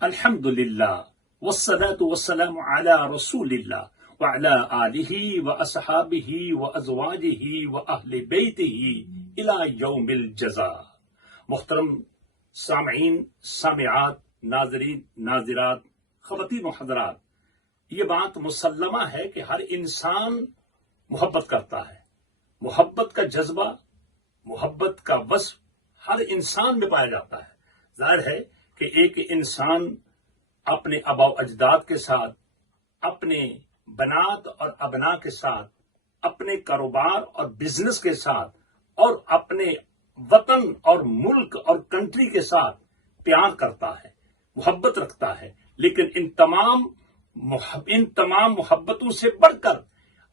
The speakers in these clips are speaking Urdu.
الحمدللہ والصلاة والسلام علی رسول اللہ وعلی آلہ واصحابہ وازواجہ واہل بیتہ الی یوم الجزاء۔ محترم سامعین، سامعات، ناظرین، ناظرات، خواتین و حضرات، یہ بات مسلمہ ہے کہ ہر انسان محبت کرتا ہے۔ محبت کا جذبہ، محبت کا وصف ہر انسان میں پایا جاتا ہے۔ ظاہر ہے کہ ایک انسان اپنے آباء و اجداد کے ساتھ، اپنے بنات اور ابناء کے ساتھ، اپنے کاروبار اور بزنس کے ساتھ، اور اپنے وطن اور ملک اور کنٹری کے ساتھ پیار کرتا ہے، محبت رکھتا ہے۔ لیکن ان تمام محبتوں سے بڑھ کر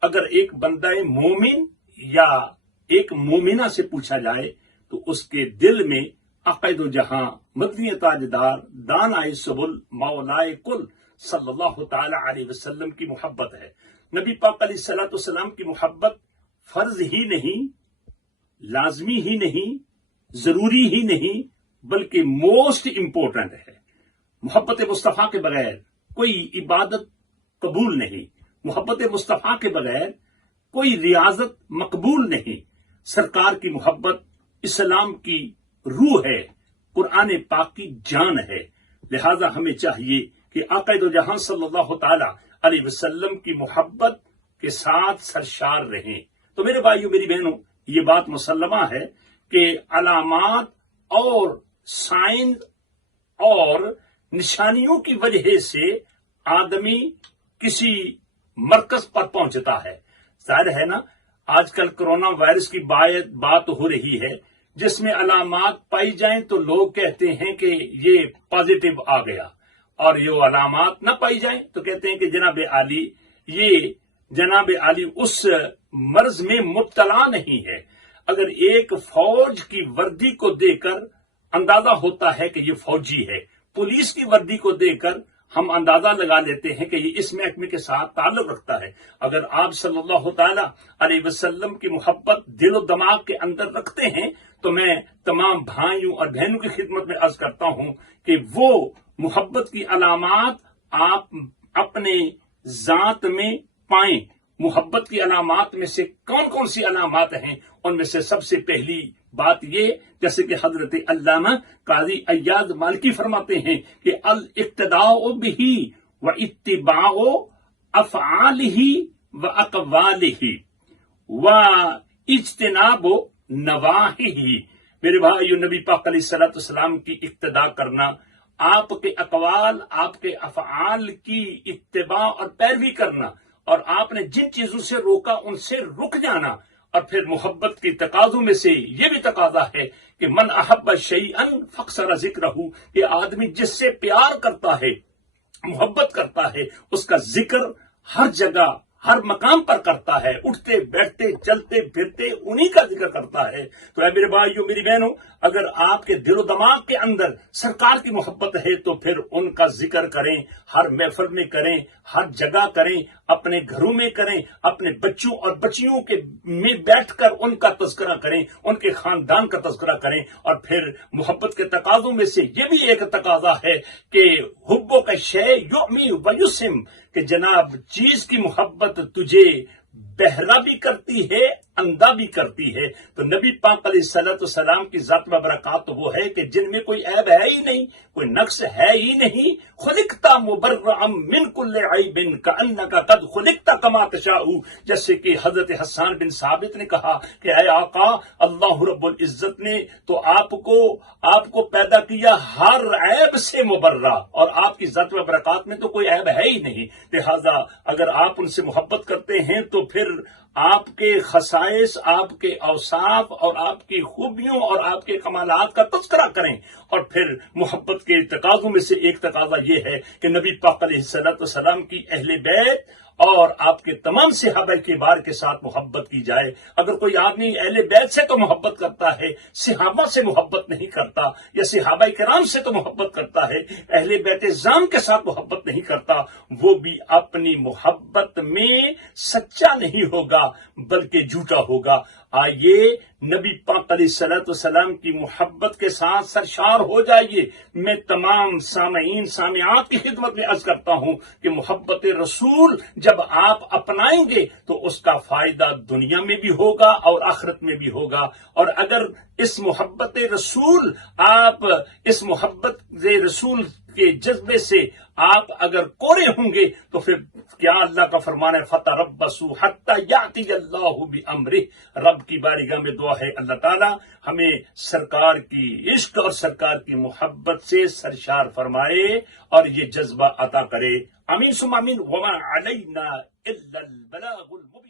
اگر ایک بندہ مومن یا ایک مومنہ سے پوچھا جائے تو اس کے دل میں عقائد و جہاں، مدنی تاجدار، دانائے سبل، مولائے کل صلی اللہ تعالی علیہ وسلم کی محبت ہے۔ نبی پاک علیہ الصلوۃ والسلام کی محبت فرض ہی نہیں، لازمی ہی نہیں، ضروری ہی نہیں، بلکہ موسٹ امپورٹنٹ ہے۔ محبت مصطفیٰ کے بغیر کوئی عبادت قبول نہیں، محبت مصطفیٰ کے بغیر کوئی ریاضت مقبول نہیں۔ سرکار کی محبت اسلام کی روح ہے، قرآن پاک کی جان ہے۔ لہذا ہمیں چاہیے کہ آقا دو جہاں صلی اللہ تعالی علیہ وسلم کی محبت کے ساتھ سرشار رہیں۔ تو میرے بھائیوں، میری بہنوں، یہ بات مسلمہ ہے کہ علامات اور سائن اور نشانیوں کی وجہ سے آدمی کسی مرکز پر پہنچتا ہے۔ ظاہر ہے نا، آج کل کرونا وائرس کی بات ہو رہی ہے، جس میں علامات پائی جائیں تو لوگ کہتے ہیں کہ یہ پازیٹو آ گیا، اور یہ علامات نہ پائی جائیں تو کہتے ہیں کہ جناب عالی اس مرض میں مبتلا نہیں ہے۔ اگر ایک فوج کی وردی کو دیکھ کر اندازہ ہوتا ہے کہ یہ فوجی ہے، پولیس کی وردی کو دیکھ کر ہم اندازہ لگا لیتے ہیں کہ یہ اس محکمے کے ساتھ تعلق رکھتا ہے۔ اگر آپ صلی اللہ تعالی علیہ وسلم کی محبت دل و دماغ کے اندر رکھتے ہیں تو میں تمام بھائیوں اور بہنوں کی خدمت میں عرض کرتا ہوں کہ وہ محبت کی علامات آپ اپنے ذات میں پائیں۔ محبت کی علامات میں سے کون کون سی علامات ہیں؟ ان میں سے سب سے پہلی بات یہ، جیسے کہ حضرت علامہ قاضی ایاز مالکی فرماتے ہیں کہ الاقتداء بہ و اتباع افعالہ و اقوالہ و اجتناب نواہیہ۔ میرے بھائیو، نبی پاک علیہ الصلوۃ والسلام کی اقتداء کرنا، آپ کے اقوال، آپ کے افعال کی اتباع اور پیروی کرنا، اور آپ نے جن چیزوں سے روکا ان سے رک جانا۔ اور پھر محبت کی تقاضوں میں سے یہ بھی تقاضا ہے کہ من احب شیئا فاکثر ذکرہ، کہ آدمی جس سے پیار کرتا ہے، محبت کرتا ہے، اس کا ذکر ہر جگہ، ہر مقام پر کرتا ہے، اٹھتے بیٹھتے چلتے پھرتے انہی کا ذکر کرتا ہے۔ تو اے میرے بھائیوں، میری بہنوں، اگر آپ کے دل و دماغ کے اندر سرکار کی محبت ہے تو پھر ان کا ذکر کریں، ہر محفل میں کریں، ہر جگہ کریں، اپنے گھروں میں کریں، اپنے بچوں اور بچیوں کے میں بیٹھ کر ان کا تذکرہ کریں، ان کے خاندان کا تذکرہ کریں۔ اور پھر محبت کے تقاضوں میں سے یہ بھی ایک تقاضا ہے کہ حبو کا شے یعمی و یسم، کہ جناب چیز کی محبت تجھے بہرا بھی کرتی ہے، اندھا بھی کرتی ہے۔ تو نبی پاک علیہ الصلوۃ والسلام کی ذات و برکات وہ ہے کہ جن میں کوئی عیب ہے ہی نہیں، کوئی نقص ہے ہی نہیں۔ خلقت مبرئا من کل عیب کانک قد خلقت کما تشاء، جیسے کہ حضرت حسان بن ثابت نے کہا کہ اے آقا، اللہ رب العزت نے تو آپ کو پیدا کیا ہر عیب سے مبرہ، اور آپ کی ذات و برکات میں تو کوئی عیب ہے ہی نہیں۔ لہذا اگر آپ ان سے محبت کرتے ہیں تو پھر آپ کے خصائص، آپ کے اوصاف اور آپ کی خوبیوں اور آپ کے کمالات کا تذکرہ کریں۔ اور پھر محبت کے تقاضوں میں سے ایک تقاضا یہ ہے کہ نبی پاک علیہ الصلوۃ والسلام کی اہل بیت اور آپ کے تمام صحابہ کبار کے ساتھ محبت کی جائے۔ اگر کوئی آدمی اہل بیت سے تو محبت کرتا ہے، صحابہ سے محبت نہیں کرتا، یا صحابہ کرام سے تو محبت کرتا ہے، اہل بیت ظام کے ساتھ محبت نہیں کرتا، وہ بھی اپنی محبت میں سچا نہیں ہوگا، بلکہ جھوٹا ہوگا۔ آئیے نبی پاک علیہ الصلوۃ والسلام کی محبت کے ساتھ سرشار ہو جائیے۔ میں تمام سامعین سامعات کی خدمت میں عرض کرتا ہوں کہ محبت رسول جب آپ اپنائیں گے تو اس کا فائدہ دنیا میں بھی ہوگا اور آخرت میں بھی ہوگا۔ اور اگر اس محبت رسول اس محبت رسول کے جذبے سے آپ اگر کورے ہوں گے تو پھر کیا اللہ کا فرمان ہے فَتَرَبَّصُوا حَتَّى يَأْتِيَ اللَّهُ بِأَمْرِهِ۔ رب کی بارگاہ میں دعا ہے اللہ تعالی ہمیں سرکار کی عشق اور سرکار کی محبت سے سرشار فرمائے اور یہ جذبہ عطا کرے۔ آمین ثم آمین۔ وَمَا عَلَيْنَا إِلَّا الْبَلَاغُ الْمُبِينُ۔